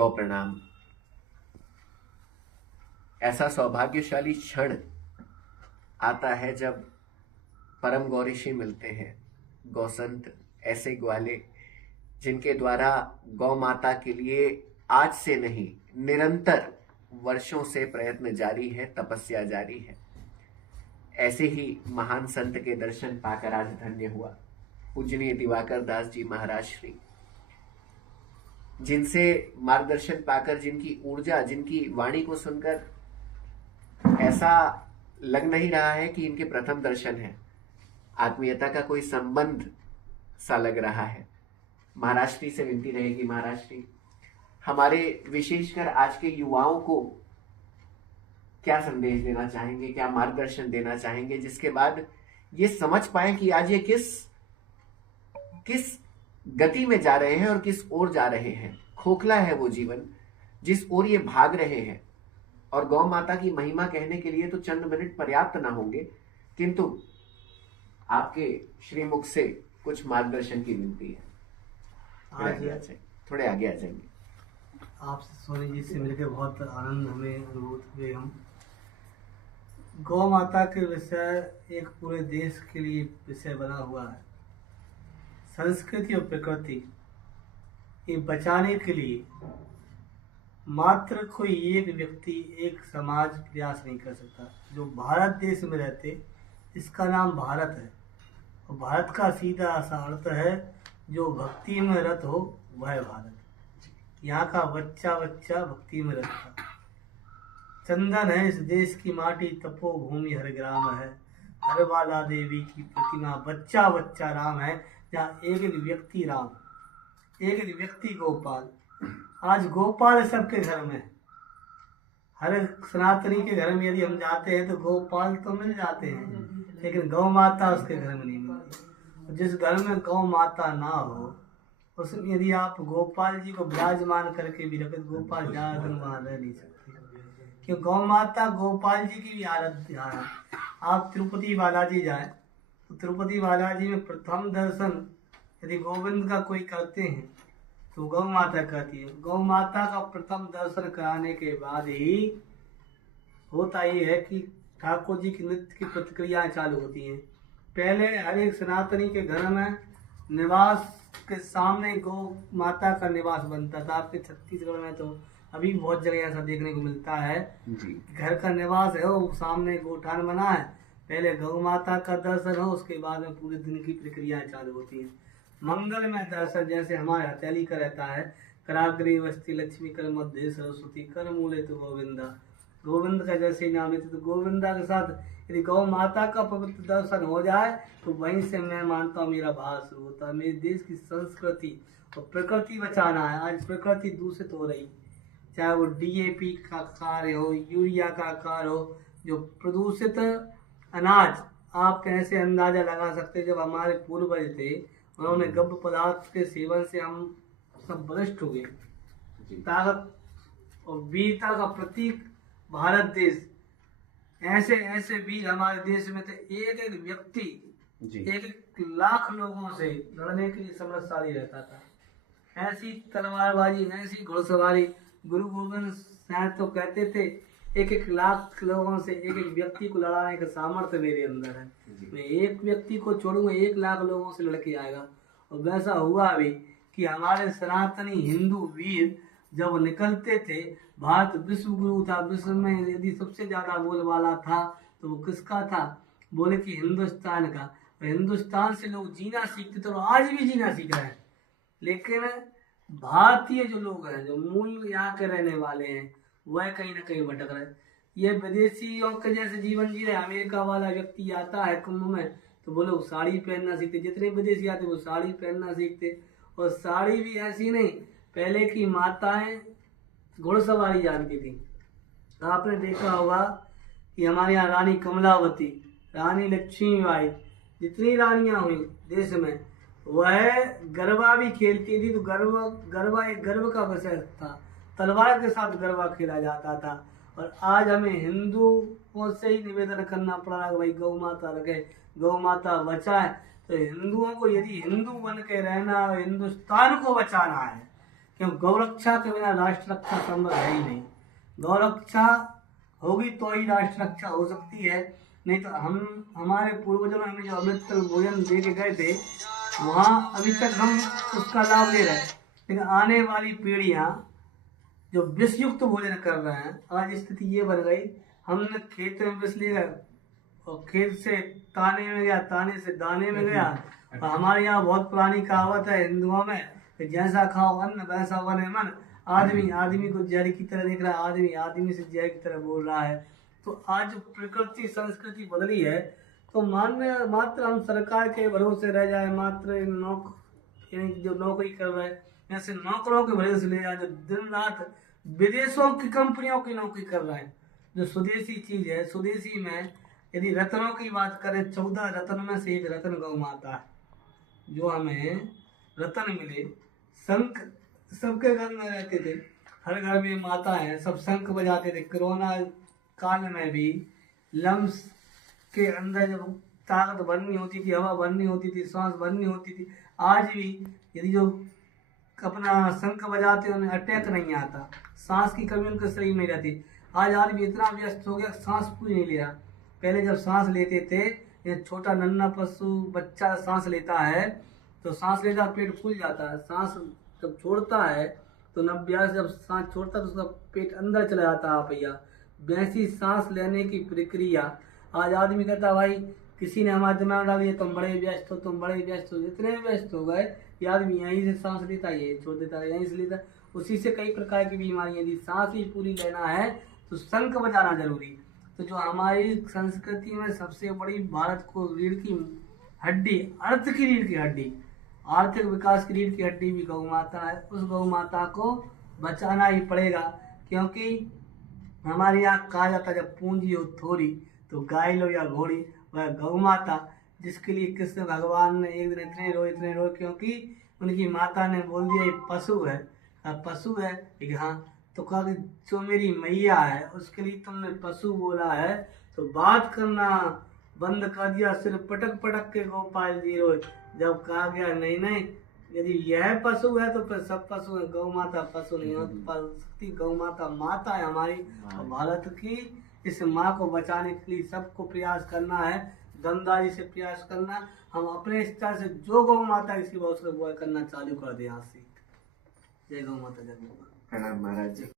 गौ प्रणाम। ऐसा सौभाग्यशाली क्षण आता है जब परम गौ ऋषि मिलते हैं, गौ संत, ऐसे ग्वाले जिनके द्वारा गौ माता के लिए आज से नहीं निरंतर वर्षों से प्रयत्न जारी है, तपस्या जारी है। ऐसे ही महान संत के दर्शन पाकर आज धन्य हुआ पूजनीय दिवाकर दास जी महाराज श्री, जिनसे मार्गदर्शन पाकर, जिनकी ऊर्जा, जिनकी वाणी को सुनकर ऐसा लग नहीं रहा है कि इनके प्रथम दर्शन है, आत्मीयता का कोई संबंध सा लग रहा है। महाराज श्री से विनती रहेगी, महाराज श्री हमारे विशेषकर आज के युवाओं को क्या संदेश देना चाहेंगे, क्या मार्गदर्शन देना चाहेंगे, जिसके बाद ये समझ पाए कि आज ये किस गति में जा रहे हैं और किस ओर जा रहे हैं। खोखला है वो जीवन जिस ओर ये भाग रहे हैं, और गौ माता की महिमा कहने के लिए तो चंद मिनट पर्याप्त ना होंगे, किंतु आपके श्रीमुख से कुछ मार्गदर्शन की विनती है। थोड़े आगे आ जाएंगे। आपसे सोनी जी से मिलकर बहुत आनंद हमें अनुभूत हुए। हम गौ माता के विषय एक पूरे देश के लिए विषय बना हुआ है। संस्कृति और प्रकृति ये बचाने के लिए मात्र कोई एक व्यक्ति, एक समाज प्रयास नहीं कर सकता। जो भारत देश में रहते, इसका नाम भारत है, और भारत का सीधा सा अर्थ है जो भक्ति में रत हो वह भारत। यहाँ का बच्चा बच्चा भक्ति में रत था। चंदन है इस देश की माटी, तपो भूमि हर ग्राम है, हर बाला देवी की प्रतिमा, बच्चा बच्चा राम है। जहाँ एक एक व्यक्ति राम, एक एक व्यक्ति गोपाल। आज गोपाल सबके घर में, हर सनातनी के घर में यदि हम जाते हैं तो गोपाल तो मिल जाते हैं, लेकिन गौ माता उसके घर में नहीं मिलती। जिस घर में गौ माता ना हो उसमें यदि आप गोपाल जी को विराजमान करके भी रखें, गोपाल ज्यादा दिन वहां रह नहीं सकते, क्योंकि गौ माता गोपाल जी की भी आराध्य है। आप तिरुपति बालाजी जाए तो तिरुपति बालाजी में प्रथम दर्शन यदि गोविंद का कोई करते हैं तो गौ माता कहती है। गौ माता का प्रथम दर्शन कराने के बाद ही होता ये है कि ठाकुर जी की नृत्य की प्रतिक्रियाएं चालू होती हैं। पहले हर एक सनातनी के घर में निवास के सामने गौ माता का निवास बनता था। आपके छत्तीसगढ़ में तो अभी बहुत जगह ऐसा देखने को मिलता है जी। घर का निवास है, वो सामने गोठान बना है, पहले गौ माता का दर्शन हो, उसके बाद में पूरे दिन की प्रक्रियाएं चालू होती हैं। मंगल में दर्शन जैसे हमारे हथेली का रहता है, कराग्रे वस्ती लक्ष्मी कर मध्य सरस्वती कर मूले तो गोविंदा, गोविंद का जैसे नाम लेते तो गोविंदा के साथ यदि गौ माता का पवित्र दर्शन हो जाए तो वहीं से मैं मानता हूँ मेरा भाव शुरू होता है। मेरे देश की संस्कृति और प्रकृति बचाना है। आज प्रकृति दूषित हो रही, चाहे वो DAP का कार्य हो, यूरिया का कार्य हो, जो प्रदूषित अनाज आप कैसे अंदाजा लगा सकते। जब हमारे पूर्वज थे उन्होंने गब्य पदार्थ के सेवन से हम सब बलिष्ठ हो गए। ताकत और वीरता का प्रतीक भारत देश, ऐसे ऐसे वीर हमारे देश में थे। एक एक व्यक्ति एक एक लाख लोगों से लड़ने के लिए समर्थशाली रहता था। ऐसी तलवारबाजी, ऐसी घुड़सवारी, गुरु गोविंद साहब तो कहते थे एक एक लाख लोगों से एक एक व्यक्ति को लड़ाने का सामर्थ्य मेरे अंदर है। मैं एक व्यक्ति को छोड़ूंगा, 1 लाख लोगों से लड़के आएगा। और वैसा हुआ भी कि हमारे सनातनी हिंदू वीर जब निकलते थे, भारत विश्व गुरु था, विश्व में यदि सबसे ज्यादा बोलबाला था तो वो किसका था? बोले कि हिंदुस्तान का। तो हिंदुस्तान से लोग जीना सीखते थे और आज भी जीना सीख रहे हैं। लेकिन भारतीय जो लोग हैं, जो मूल यहाँ के रहने वाले हैं, वह कहीं ना कहीं भटक रहे। ये विदेशियों के जैसे जीवन जी रहे। अमेरिका वाला व्यक्ति आता है कुंभ में तो बोले वो साड़ी पहनना सीखते, जितने विदेशी आते वो साड़ी पहनना सीखते। और साड़ी भी ऐसी नहीं, पहले की माताएं घुड़सवारी जानती थी। आपने देखा होगा कि हमारे यहाँ रानी कमलावती, रानी लक्ष्मीबाई, जितनी रानियां हुई देश में, वह गरबा भी खेलती थी। तो गरबा एक गर्व का विषय था, तलवार के साथ गरबा खेला जाता था। और आज हमें हिंदुओं से ही निवेदन करना पड़ रहा है कि भाई गौ माता रखे, गौ माता बचाए। तो हिंदुओं को यदि हिंदू बन के रहना, हिंदुस्तान को बचाना है, क्योंकि गौरक्षा के बिना राष्ट्र रक्षा संभव है ही नहीं। गौरक्षा होगी तो ही राष्ट्र रक्षा हो सकती है, नहीं तो हम हमारे पूर्वजों ने हमें जो अमृत भोजन दे के गए थे वहाँ अभी तक हम उसका लाभ ले रहे हैं, लेकिन आने वाली पीढ़ियाँ जो विषयुक्त भोजन कर रहे हैं, आज स्थिति ये बन गई, हमने खेत में विष ले गए और खेत से ताने में गया, ताने से दाने में गया। और हमारे यहाँ बहुत पुरानी कहावत है हिंदुओं में कि जैसा खाओ अन्न वैसा बने मन। आदमी आदमी को जहर की तरह देख रहा है, आदमी आदमी से जहर की तरह बोल रहा है। तो आज प्रकृति संस्कृति बदली है, तो मात्र हम सरकार के भरोसे रह जाए, मात्र यानी जो नौकरी कर रहे हैं ऐसे नौकरों के भरोसे ले जाए, जो दिन रात विदेशों की कंपनियों की नौकरी कर रहे हैं। जो स्वदेशी चीज है, स्वदेशी में यदि रत्नों की बात करें, 14 रत्न में से एक रत्न गौ माता है। जो हमें रत्न मिले, शंख सबके घर में रहते थे, हर घर में माता है, सब शंख बजाते थे। कोरोना काल में भी लम्स के अंदर जब ताकत भरनी होती थी, हवा भरनी होती थी, सांस भरनी होती थी, आज भी यदि जो अपना शंख बजाते उन्हें अटैक नहीं आता, सांस की कमी उनके शरीर में रहती। आज आदमी इतना व्यस्त हो गया, सांस पूरी नहीं ले रहा। पहले जब सांस लेते थे, ये छोटा नन्हा पशु बच्चा सांस लेता है तो सांस लेता पेट फूल जाता है, सांस जब छोड़ता है तो नव्यास जब सांस छोड़ता है तो उसका पेट अंदर चला जाता है भैया। वैसी सांस लेने की प्रक्रिया आज आदमी कहता भाई किसी ने हमारे दिमाग डाल दिया, तुम बड़े व्यस्त हो, तुम बड़े व्यस्त हो। इतने व्यस्त हो गए कि आदमी यहीं से सांस लेता है, यहीं छोड़ देता है, यहीं से लेता है, उसी से कई प्रकार की बीमारियां। यदि सांस ही पूरी लेना है तो शंख बजाना जरूरी। तो जो हमारी संस्कृति में सबसे बड़ी भारत को रीढ़ की हड्डी, अर्थ की रीढ़ की हड्डी, आर्थिक विकास की रीढ़ की हड्डी भी गौ माता है। उस गौ माता को बचाना ही पड़ेगा, क्योंकि हमारे यहाँ कहा जाता है जब पूंजी हो थोड़ी तो गाय लो या घोड़ी, वह गौ माता जिसके लिए कृष्ण भगवान ने एक दिन इतने रोए, क्योंकि उनकी माता ने बोल दिया ये पशु है। पशु है कि हाँ, तो कहा कि जो मेरी मैया है उसके लिए तुमने पशु बोला है, तो बात करना बंद कर दिया, सिर्फ पटक पटक के गोपाल जी रोए। जब कहा गया नहीं नहीं, यदि यह पशु है तो फिर सब पशु है, गौ माता पशु नहीं हो सकती। गौ माता माता है हमारी, और भारत की इस माँ को बचाने के लिए सबको प्रयास करना है, दमदारी से प्रयास करना। हम अपने स्तर से जो गौ माता की सेवा उसको करना चालू कर दे आज से। जय गौ माता, जय गौ माता। प्रणाम महाराज जी।